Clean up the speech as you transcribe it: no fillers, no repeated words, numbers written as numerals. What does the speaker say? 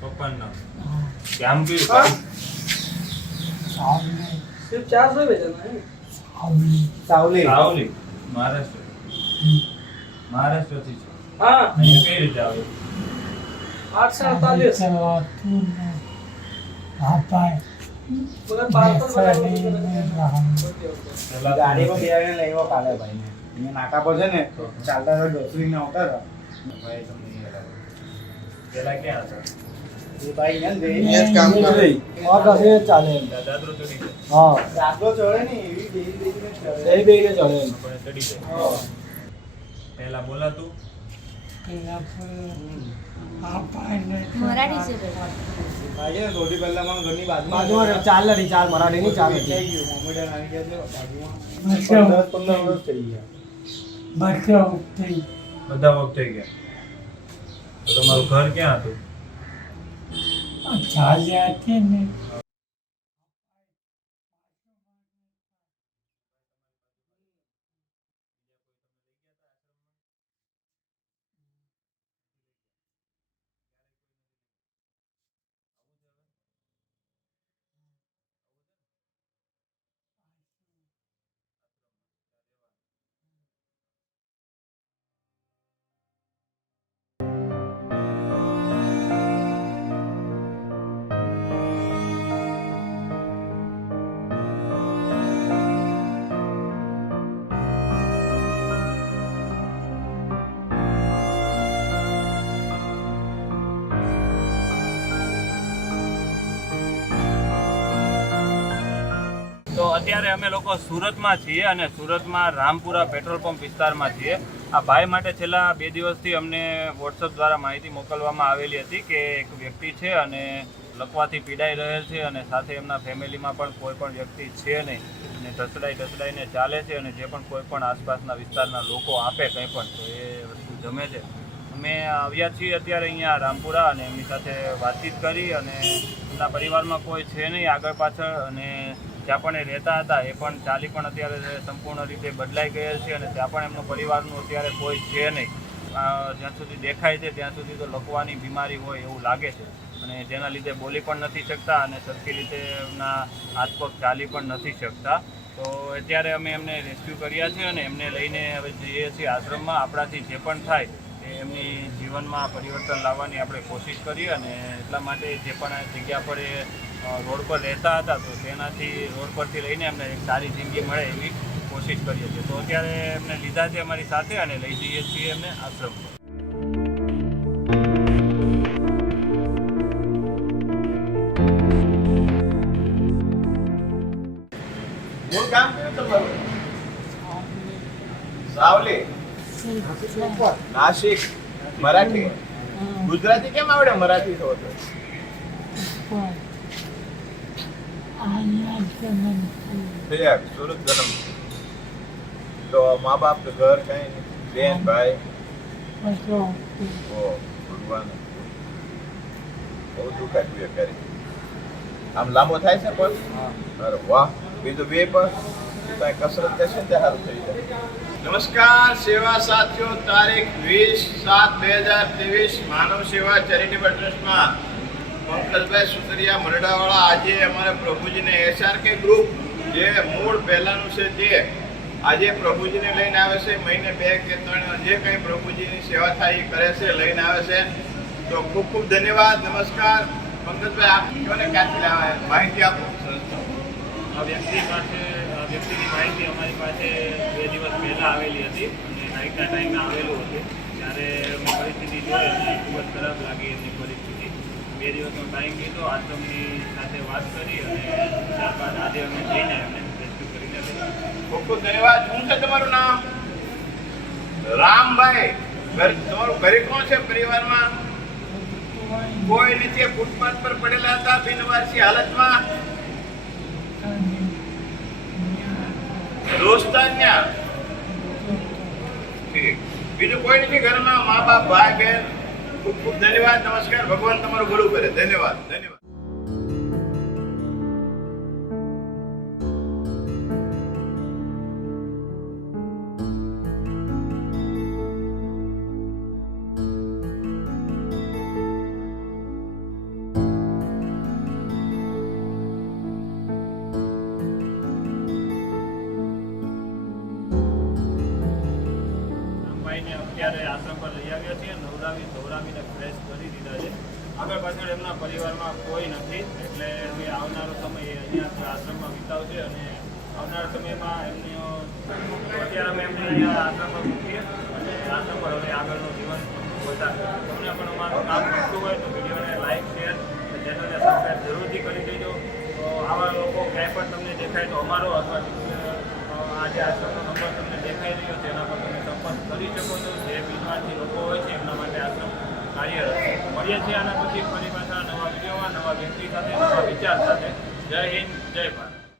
પપ્પાનું નામ ગામ કયું? सिर्फ 400 भेजना है। સાવલી મહારાષ્ટ્રથી છે. हाँ અહીંયા કઈ રીતે આવે? 848 मगर पार्सल ગાડી પર બેસીને લઈ આવ્યો કાલે ભાઈને. અહીંયા નાકા પર છે ને ચાલતા હતા ડોસરીને આવતા હતા. ભાઈ તમને યાદ આવે. પેલા ક્યાં હતા? એ ભાઈ ને દાદરો ચડી જાય. રાતલો ચડે ને એવી બેસી ચડે. આપણે ચડી જાય. પહેલા બોલાતું મરાઠી છે ભાઈ છે ને સૌથી પહેલા મારા ઘરની બાજુમાં बाजू चाल नहीं चाल मराठी नहीं चाल વેચાઈ ગયું. મોમેડન આવી ગયા છે બાજુમાં. 10-15 વર્ષ થઈ ગયા. બધા વખત થઈ ગયા. તો તમારું ઘર ક્યાં હતું? તો અત્યારે અમે લોકો સુરતમાં છીએ અને સુરતમાં રામપુરા પેટ્રોલ પંપ વિસ્તારમાં છીએ. આ ભાઈ માટે છેલ્લા 2 દિવસથી અમને વોટ્સઅપ દ્વારા માહિતી મોકલવામાં આવેલી હતી કે એક વ્યક્તિ છે અને લકવાથી પીડાઈ રહેલ છે અને સાથે એમના ફેમિલીમાં પણ કોઈ પણ વ્યક્તિ છે નહીં અને ઢસડાઈને ચાલે છે અને જે પણ કોઈ પણ આસપાસના વિસ્તારના લોકો આપે કંઈ પણ તો એ વસ્તુ જમે છે. અમે આવ્યા છીએ અત્યારે અહીંયા રામપુરા અને એમની સાથે વાતચીત કરી અને એમના પરિવારમાં કોઈ છે નહીં આગળ પાછળ અને જ્યાં પણ એ રહેતા હતા એ પણ ચાલી પણ અત્યારે સંપૂર્ણ રીતે બદલાઈ ગયેલ છે અને ત્યાં પણ એમનું પરિવારનું અત્યારે કોઈ છે નહીં. જ્યાં સુધી દેખાય છે ત્યાં સુધી તો લકવાની બીમારી હોય એવું લાગે છે અને જેના લીધે બોલી પણ નથી શકતા અને સરખી રીતે એમના હાથ પગ ચાલી પણ નથી શકતા. તો અત્યારે અમે એમને રેસ્ક્યુ કર્યા છે અને એમને લઈને હવે જઈએ છીએ આશ્રમમાં. આપણાથી જે પણ થાય એ એમની જીવનમાં પરિવર્તન લાવવાની આપણે કોશિશ કરીએ અને એટલા માટે જે પણ આ જગ્યા પર એ રોડ પર રહેતા હતા તો તેનાથી રોડ પરથી લઈને એમને એક સારી જિંદગી મળે એવી કોશિશ કરીએ છીએ. તો અત્યારે એમને લીધા છે અમારી સાથે અને લઈ જઈએ છીએ એમને આશ્રમ પર. મૂળ ગામ કયું તમારું? સાવલી, નાસિક. મરાઠી ગુજરાતી કેમ આવડે? મરાઠી છો તો સુરત જન્મ. તો મા બાપ કે ઘર કઈ નહીં? બેન ભાઈ? ઓ ભગવાન, બહુ દુઃખ આપ્યું કરી. આમ લાંબો થાય છે પણ? અરે વાહ. બીજું બે પર કઈ કસરત કરશે ને સારું થઈ જાય. નમસ્કાર સેવા સાથીઓ, તારીખ 20/7/2023 માનવ સેવા ચેરિટેબલ ટ્રસ્ટમાં પંકજભાઈ સુતરિયા મરડાવાળા આજે અમારા પ્રભુજીને SRK ગ્રુપ જે મૂળ પહેલાનું છે તે આજે પ્રભુજીને લઈને આવે છે. મહિને 2 કે 3 જે કંઈ પ્રભુજીની સેવા થાય એ કરે છે, લઈને આવે છે. તો ખૂબ ખૂબ ધન્યવાદ. નમસ્કાર પંકજભાઈ, આપ કોને ક્યાંથી લાવ્યા માહિતી આપો. આ વ્યક્તિની માહિતી અમારી પાસે 2 દિવસ પહેલાં આવેલી હતી અને નાઇટના ટાઈમે આવેલું હતું. ત્યારે અમે પરિસ્થિતિ જોઈ અને ખૂબ જ ખરાબ લાગી એમની પરિસ્થિતિ. 2 દિવસનો ટાઈમ લીધો, આશ્રમની સાથે વાત કરી અને ત્યારબાદ આજે અમે જઈને એમને રેસ્ક્યુ કરીને ખૂબ ખૂબ ધન્યવાદ. શું છે તમારું નામ? રામભાઈ. તમારું ઘરે કોણ છે પરિવારમાં? કોઈ નીચે ફૂટપાથ પર પડેલા હતા બિનવારસી હાલતમાં? દોસ્તાન્યા? ઠીક. બીજું કોઈ નથી ઘરમાં? મા બાપ, ભાઈ બહેન? ખૂબ ખૂબ ધન્યવાદ. નમસ્કાર. ભગવાન તમારું ભલું કરે. ધન્યવાદ. ધન્યવાદ. આશ્રમ પર લઈ આવ્યા છીએ, નવરાવી ધોરાવીને ફ્રેશ કરી દીધા છે. આગળ પાછળ એમના પરિવારમાં કોઈ નથી, એટલે હવે આવનારો સમય એ અહીંયા આશ્રમમાં વિતાવશે અને આવનારા સમયમાં એમની અત્યારે અમે એમને અહીંયા આશ્રમમાં મૂકીએ અને આશ્રમ પર હવે આગળનું જીવન વધારે. તમને પણ અમારું કામ ગમતું હોય તો વિડીયોને લાઈક, શેર, ચેનલને સબસ્ક્રાઈબ જરૂરથી કરી દેજો. તો આવા લોકો ક્યાંય પણ તમને દેખાય તો અમારો અથવા આ જે આશ્રમનો નંબર તમને દેખાઈ રહ્યો છે એના પર તમે સંપર્ક કરી શકો છો. જે બીમારથી લોકો હોય છે એમના માટે આશ્રમ કાર્યરત. મળીએ છીએ આના પછી ફરી પાછા નવા વિડીયોમાં નવા વ્યક્તિ સાથે, નવા વિચાર સાથે. જય હિન્દ, જય ભારત.